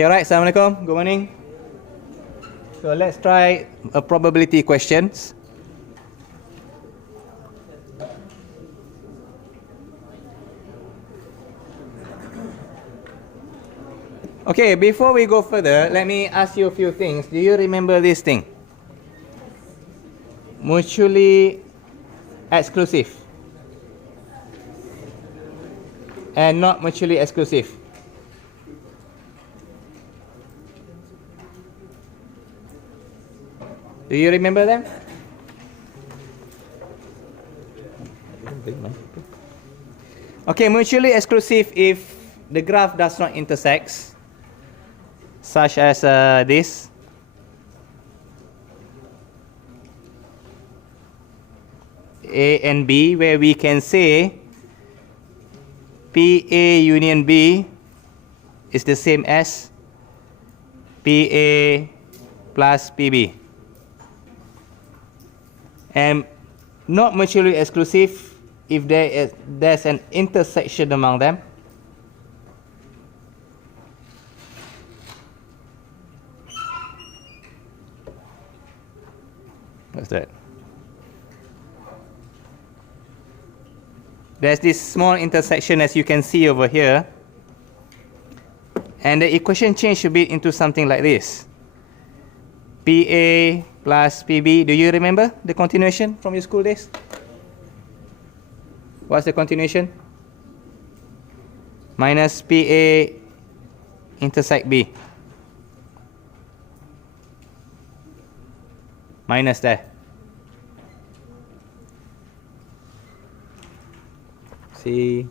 Okay, alright, Assalamualaikum, good morning. So let's try a probability questions. Okay, before we go further, let me ask you a few things. Do you remember this thing? Mutually exclusive and not mutually exclusive. Do you remember them? Okay, mutually exclusive if the graph does not intersect, such as this. A and B, where we can say PA union B is the same as PA plus PB. And not mutually exclusive if there's an intersection among them. What's that? There's this small intersection, as you can see over here, and the equation change a bit into something like this. PA plus PB. Do you remember the continuation from your school days? What's the continuation? Minus PA intersect B. Minus there. See.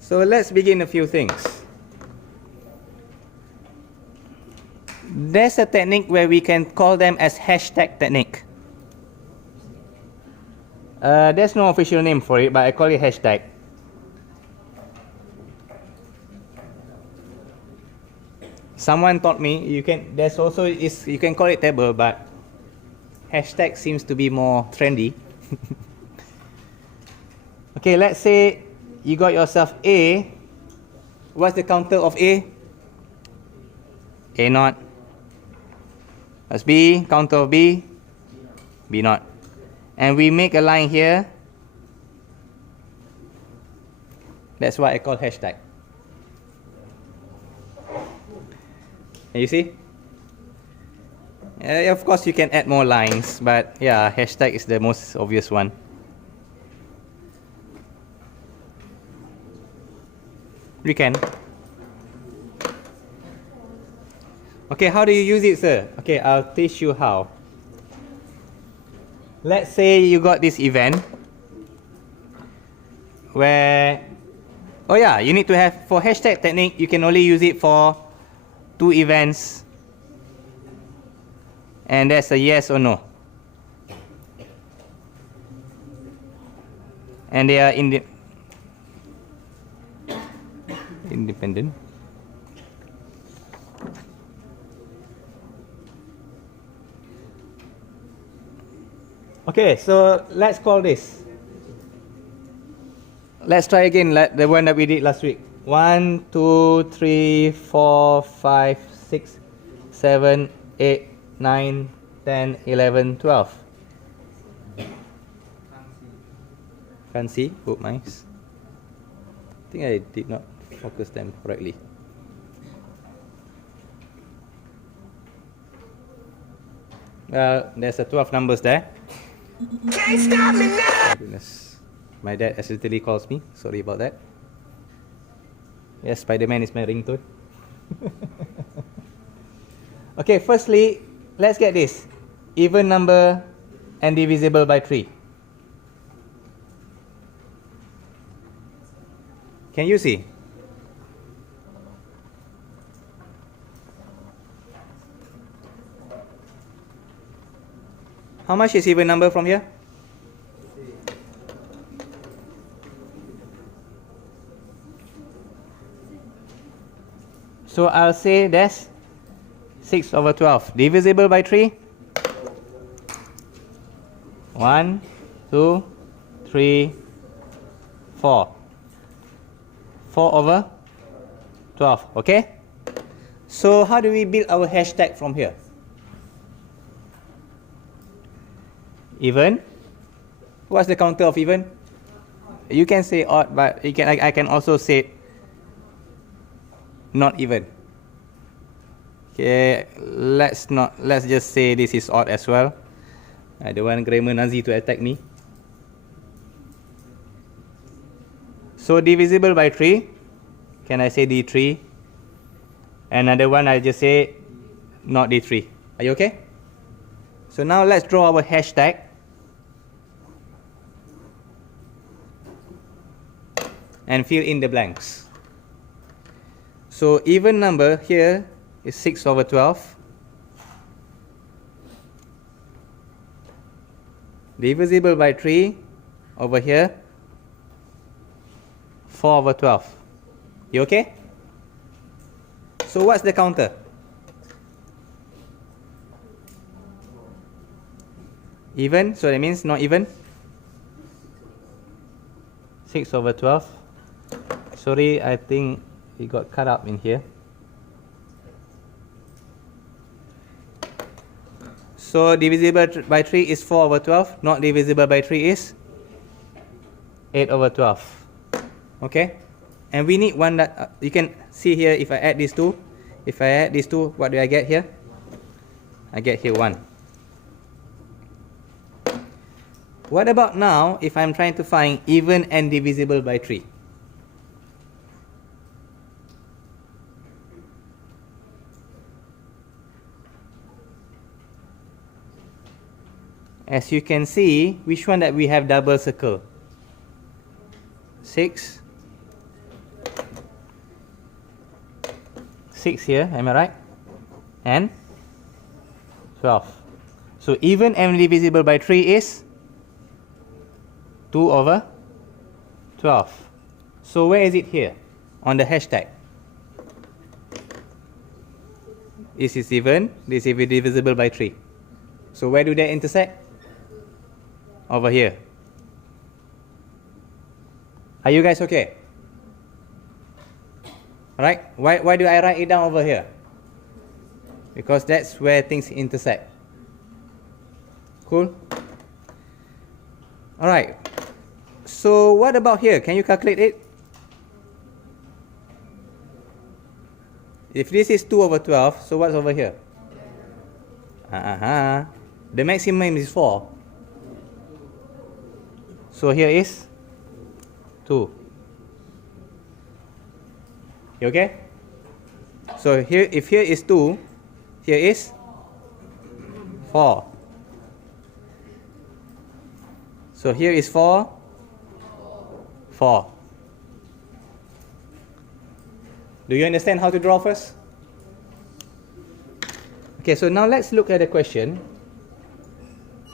So let's begin a few things. There's a technique where we can call them as hashtag technique. There's no official name for it, but I call it hashtag. Someone taught me you can. There's also you can call it table, but hashtag seems to be more trendy. Okay, let's say you got yourself A. What's the counter of A? A naught. That's B. Counter of B. B naught. And we make a line here. That's what I call hashtag. And you see? Of course, you can add more lines, but yeah, hashtag is the most obvious one. We can. Okay, how do you use it, sir? Okay, I'll teach you how. Let's say you got this event where, oh yeah, you need to have, for hashtag technique, you can only use it for 2 events, and that's a yes or no. And they are independent. Okay, so let's call this. Let's try again, like the one that we did last week. 1, 2, 3, 4, 5, 6, 7, 8, 9, 10, 11, 12. Can't see? Oh, nice. I think I did not focus them correctly. Well, there's a 12 numbers there. Can't stop me now! Goodness. My dad accidentally calls me. Sorry about that. Yes, Spider-Man is my ringtone. Okay, firstly, let's get this. Even number and divisible by 3. Can you see? How much is even number from here? So I'll say that's 6 over 12. Divisible by 3? 1, 2, 3, 4. 4 over 12. Okay? So how do we build our hashtag from here? Even. What's the counter of even? You can say odd, but I can also say not even. Okay, let's just say this is odd as well. I don't want grammar Nazi to attack me. So divisible by 3. Can I say D3? Another one I just say not D3. Are you okay? So now let's draw our hashtag. And fill in the blanks. So even number here is 6 over 12. Divisible by 3 over here, 4 over 12. You okay? So what's the counter? Even, so that means not even. 6 over 12. Sorry, I think it got cut up in here. So divisible by 3 is 4 over 12. Not divisible by 3 is 8 over 12. Okay? And we need one that, you can see here if I add these two. If I add these two, what do I get here? I get here 1. What about now if I'm trying to find even and divisible by 3? As you can see, which one that we have double circle? 6. 6 here, am I right? And 12. So even and divisible by 3 is 2 over 12. So where is it here? On the hashtag. This is even, this is divisible by 3. So where do they intersect? Over here. Are you guys okay? Alright, why do I write it down over here? Because that's where things intersect. Cool? Alright. So what about here? Can you calculate it? If this is 2 over 12, so what's over here? The maximum is 4. So here is 2. You okay? So here, if here is 2, here is 4. So here is 4, 4. Do you understand how to draw first? Okay, so now let's look at the question.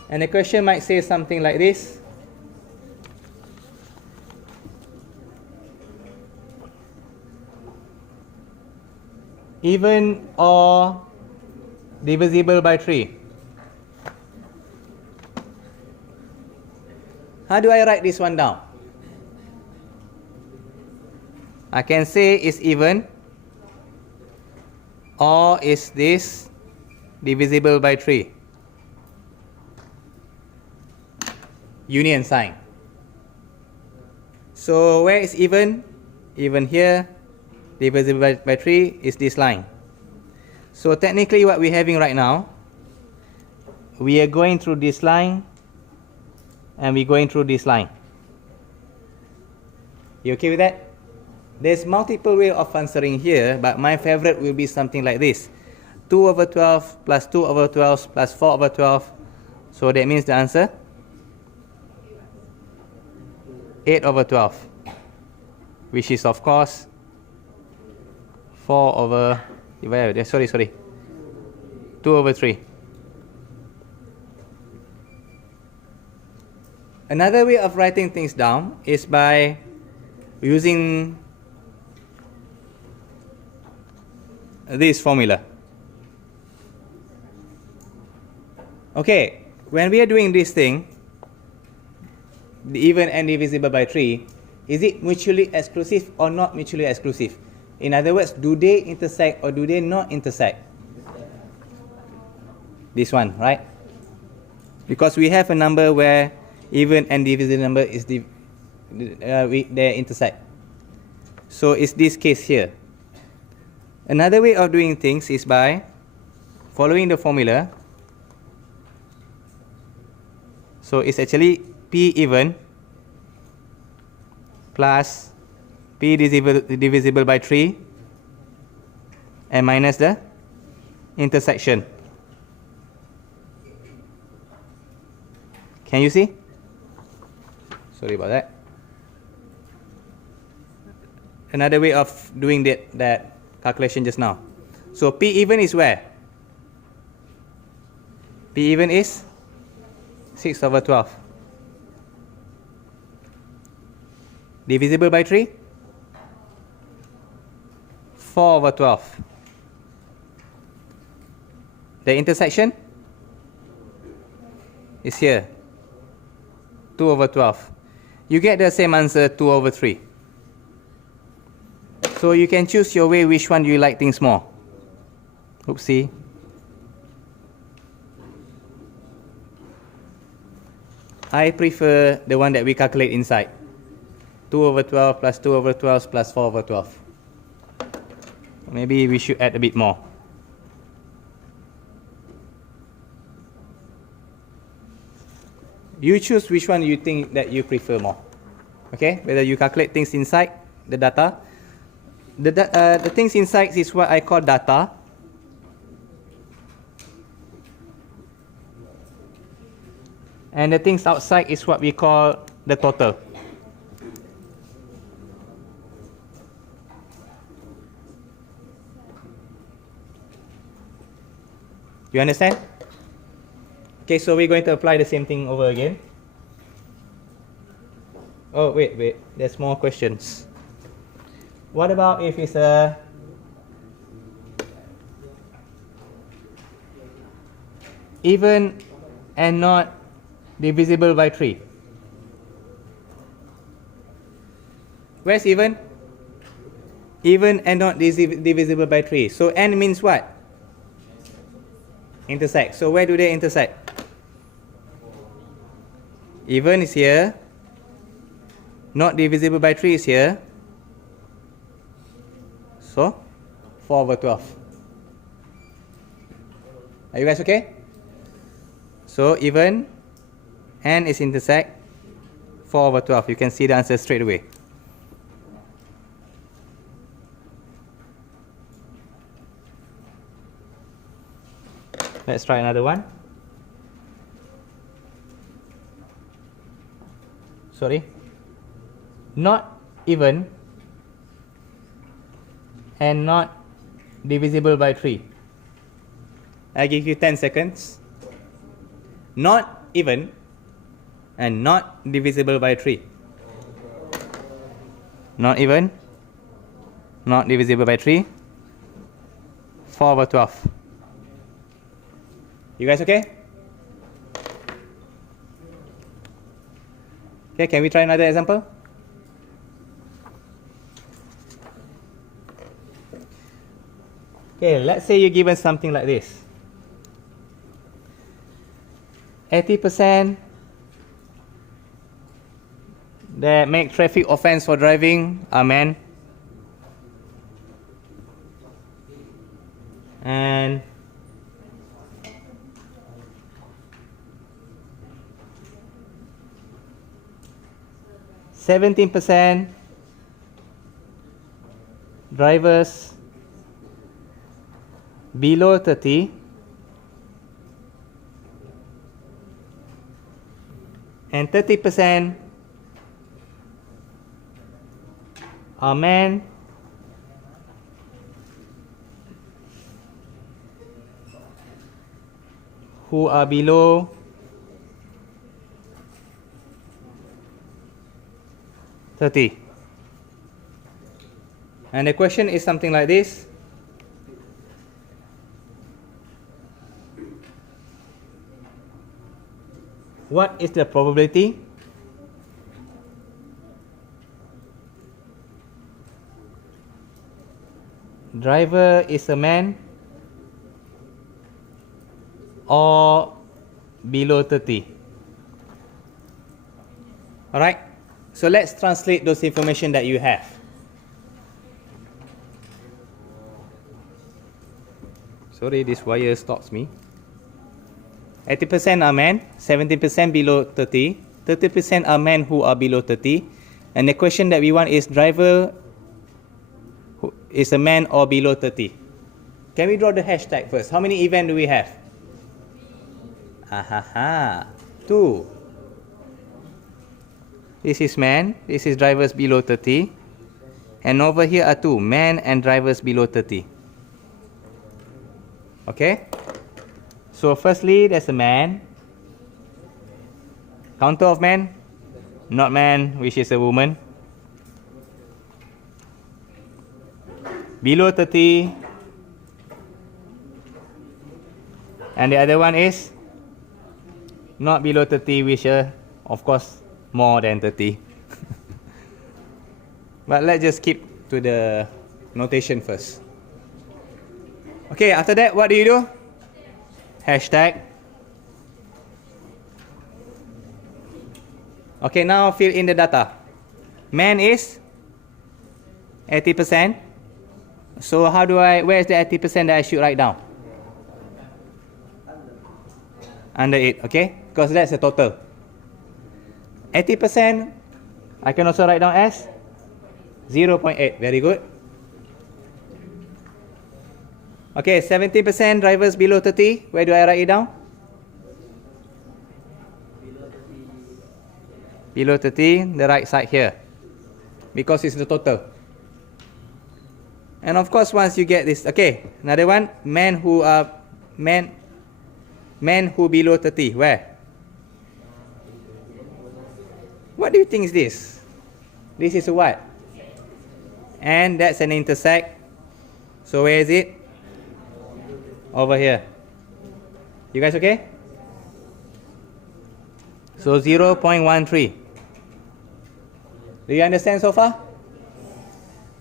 And the question might say something like this. Even or divisible by 3. How do I write this one down? I can say it's even, or is this divisible by 3? Union sign. So where is even? Even here. Divisible by 3 is this line. So technically what we're having right now, we are going through this line and we're going through this line. You okay with that? There's multiple ways of answering here, but my favorite will be something like this. 2 over 12 plus 2 over 12 plus 4 over 12. So that means the answer 8 over 12, which is of course 4 over, sorry, 2 over 3. Another way of writing things down is by using this formula. Okay, when we are doing this thing, the even and divisible by 3, is it mutually exclusive or not mutually exclusive? In other words, do they intersect or do they not intersect? This one, right? Because we have a number where even and divisible number is they intersect. So it's this case here. Another way of doing things is by following the formula. So it's actually P even plus P divisible by 3 and minus the intersection. Can you see? Sorry about that. Another way of doing that calculation just now. So P even is where? P even is 6/12. Divisible by 3? 4/12. The intersection is here. 2/12. You get the same answer, 2/3. So you can choose your way which one you like things more. Oopsie. I prefer the one that we calculate inside. 2/12 plus 2/12 plus 4/12. Maybe we should add a bit more. You choose which one you think that you prefer more. Okay, whether you calculate things inside the data. The things inside is what I call data. And the things outside is what we call the total. You understand? Okay, so we're going to apply the same thing over again. Oh, wait, there's more questions. What about if it's a even and not divisible by 3? Where's even? Even and not divisible by 3. So n means what? Intersect. So where do they intersect? Even is here. Not divisible by 3 is here. So 4/12. Are you guys okay? So even and is intersect 4/12. You can see the answer straight away. Let's try another one. Sorry. Not even and not divisible by 3. I give you 10 seconds. Not even and not divisible by 3. Not even, not divisible by 3. 4/12. You guys okay? Okay, can we try another example? Okay, let's say you're given something like this. 80% that make traffic offense for driving are men. And 17% drivers below 30 and 30% are men who are below 30. And the question is something like this. What is the probability? Driver is a man or below 30. Alright, so let's translate those information that you have. Sorry, this wire stops me. 80% are men, 70% below 30, 30% are men who are below 30, and the question that we want is driver who is a man or below 30. Can we draw the hashtag first? How many events do we have? 2. This is man, this is drivers below 30, and over here are 2, men and drivers below 30. Okay? So firstly, there's a man. Counter of man, not man, which is a woman. Below 30. And the other one is not below 30, which of course more than 30. But let's just keep to the notation first. Okay, after that, what do you do? Hashtag. Okay, now fill in the data. Man is 80%. So how do where is the 80% that I should write down? Under it, okay? Because that's the total. 80%, I can also write down as 0.8. Very good. Okay, 70% drivers below 30. Where do I write it down? Below 30, the right side here. Because it's the total. And of course, once you get this, okay, another one, men who below 30. Where? What do you think is this? This is a what? And that's an intersect. So where is it? Over here. You guys okay? So 0.13. Do you understand so far?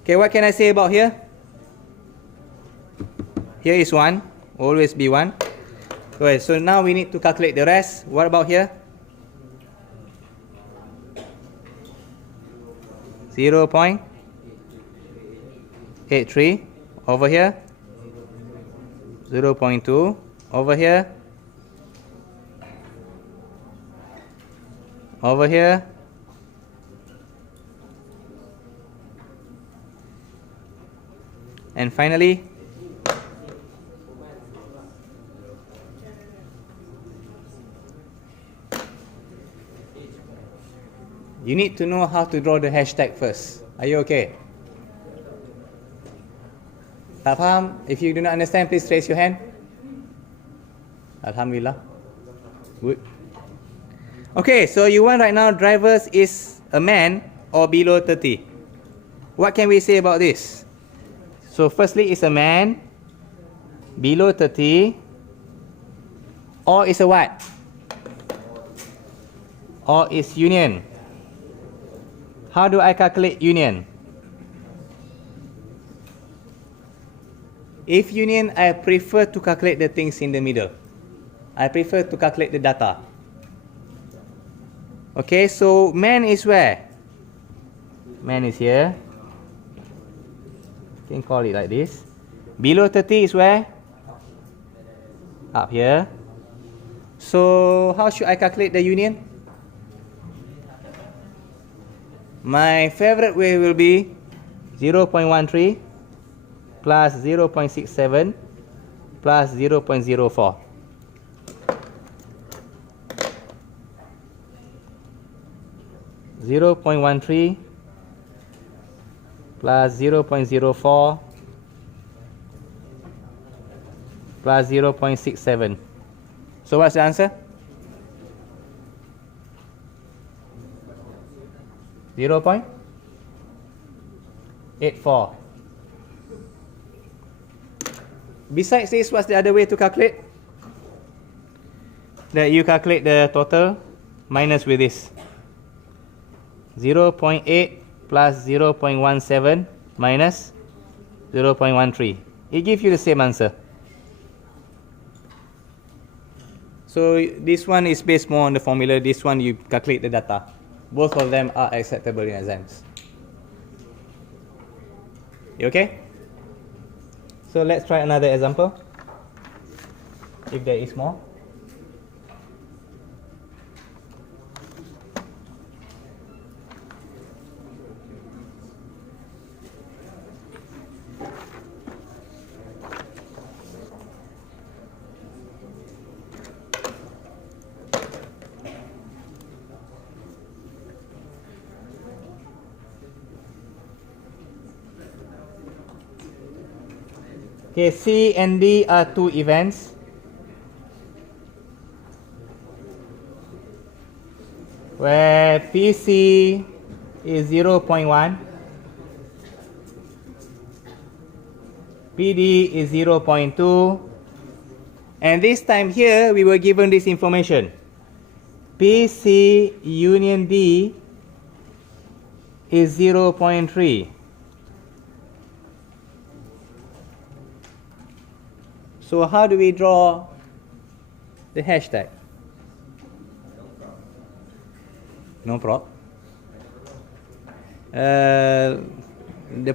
Okay, what can I say about here? Here is 1. Always be 1. Okay, so now we need to calculate the rest. What about here? 0.83. Over here? 0.2. Over here? Over here? And finally, you need to know how to draw the hashtag first. Are you okay? Tak faham? If you do not understand, please raise your hand. Alhamdulillah. Good. Okay, so you want right now drivers is a man or below 30. What can we say about this? So firstly, it's a man below 30, or is a what? Or is union. How do I calculate union? If union, I prefer to calculate the things in the middle. I prefer to calculate the data. Okay, so man is where? Man is here. You can call it like this. Below 30 is where? Up here. So how should I calculate the union? My favorite way will be 0.13 plus 0.67 plus 0.04. (0.13) plus 0.04 plus 0.67. So what's the answer? 0.84. Besides this, what's the other way to calculate? That you calculate the total minus with this. 0.8 plus 0.17 minus 0.13. It gives you the same answer. So this one is based more on the formula. This one you calculate the data. Both of them are acceptable in exams. You okay? So let's try another example, if there is more. Okay, C and D are two events. Where PC is 0.1, PD is 0.2, and this time here we were given this information. PC union D is 0.3. So how do we draw the hashtag? No prob. The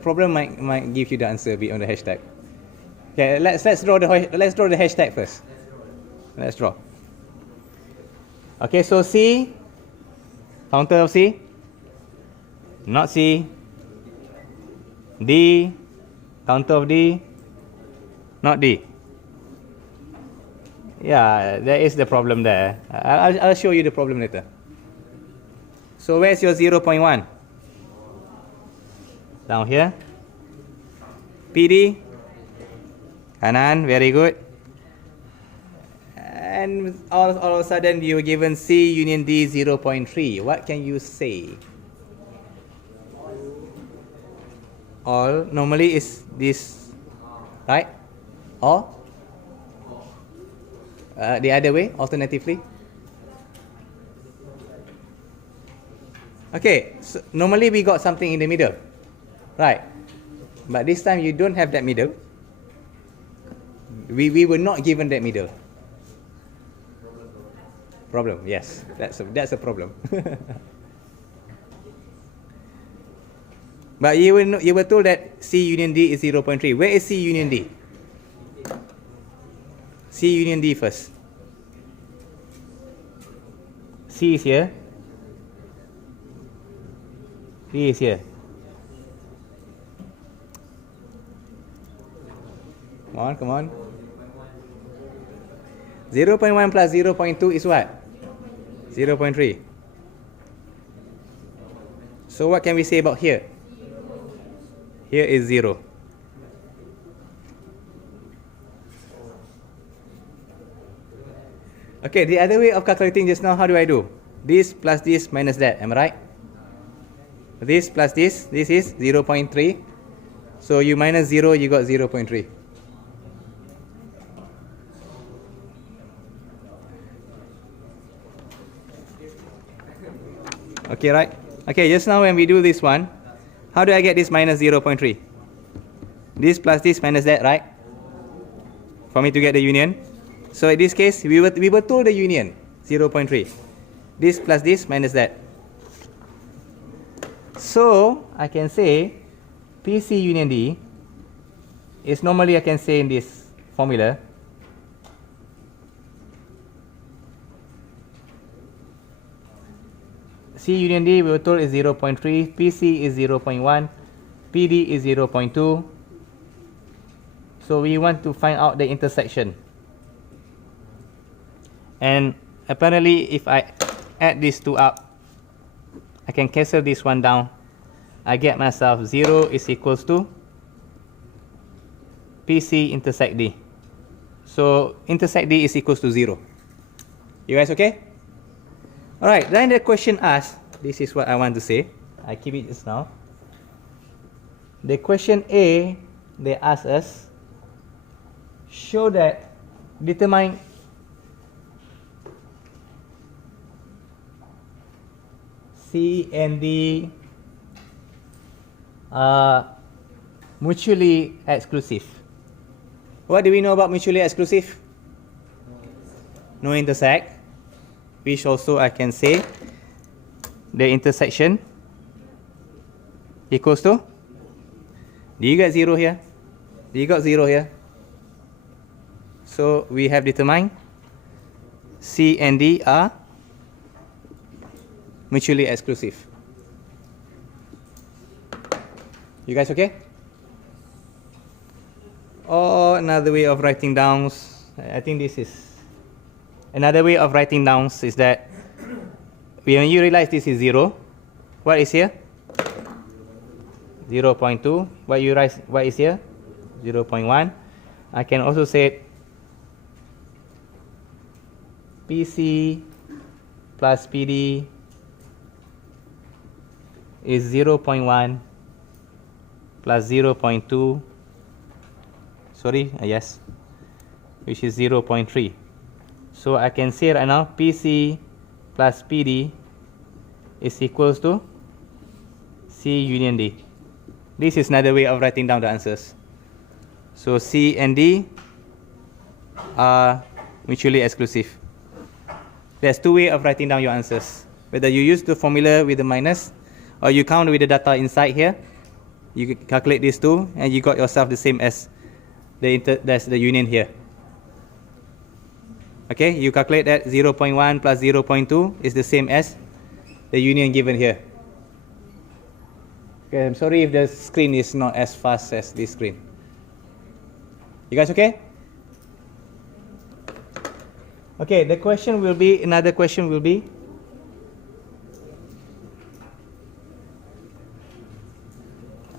problem might give you the answer on the hashtag. Okay, let's draw the hashtag first. Let's draw. Okay, so C, counter of C, not C. D, counter of D, not D. Yeah, there is the problem there. I'll show you the problem later. So where's your 0.1? Down here. PD, kanan, very good. And all of a sudden you're given C union D 0.3. What can you say? All normally is this, right? Or the other way, alternatively. Okay, so normally we got something in the middle, right? But this time you don't have that middle. We were not given that middle. Problem, yes, that's a problem. But you were told that C union D is 0.3. Where is C union D? C union D first. C is here. D is here. Come on. 0.1 plus 0.2 is what? 0.3. So what can we say about here? Here is 0. Okay, the other way of calculating just now, how do I do? This plus this minus that, am I right? This plus this is 0.3. So you minus 0, you got 0.3. Okay, right? Okay, just now when we do this one, how do I get this minus 0.3? This plus this minus that, right? For me to get the union. So in this case, we were told the union, 0.3. This plus this minus that. So I can say PC union D is normally I can say in this formula C union D we were told is 0.3, PC is 0.1, PD is 0.2. So we want to find out the intersection. And apparently if I add these two up, I can cancel this one down. I get myself 0 is equals to PC intersect D. So intersect D is equals to 0. You guys okay? Alright, then the question asks, this is what I want to say. I keep it just now. The question A, they ask us, show that, determine C and D are mutually exclusive. What do we know about mutually exclusive? No intersect, which also I can say the intersection equals to, do you get 0 here? Do you got 0 here? So we have determined C and D are mutually exclusive. You guys okay? Or another way of writing down, I think this is, another way of writing down is that when you realize this is 0, what is here? 0.2. What you write, what is here? 0.1. I can also say PC plus PD is 0.1 plus 0.2, sorry, yes, which is 0.3. So I can say right now PC plus PD is equals to C union D. This is another way of writing down the answers. So C and D are mutually exclusive. There's two ways of writing down your answers. Whether you use the formula with the minus or you count with the data inside here, you calculate these two and you got yourself the same as that's the union here. Okay, you calculate that 0.1 plus 0.2 is the same as the union given here. Okay, I'm sorry if the screen is not as fast as this screen. You guys okay? Okay, the question will be, another question will be,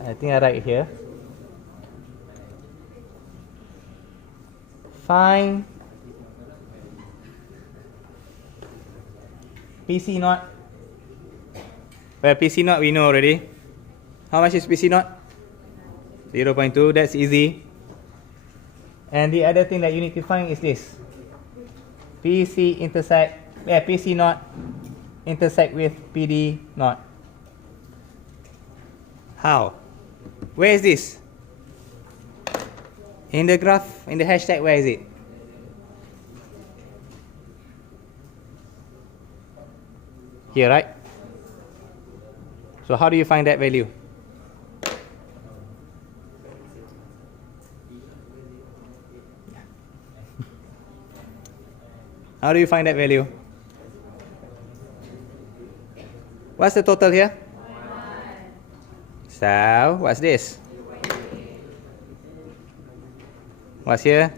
I think I write here. Find PC naught. Well, PC naught we know already. How much is PC naught? 0.2, that's easy. And the other thing that you need to find is this. PC naught intersect with PD naught. How? Where is this? In the graph, in the hashtag, where is it? Here, right? So how do you find that value? How do you find that value? What's the total here? So, what's this? What's here?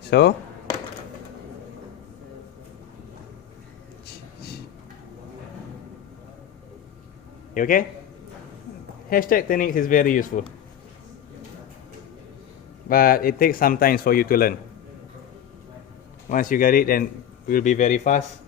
So, you okay? Hashtag techniques is very useful, but it takes some time for you to learn. Once you get it, then it will be very fast.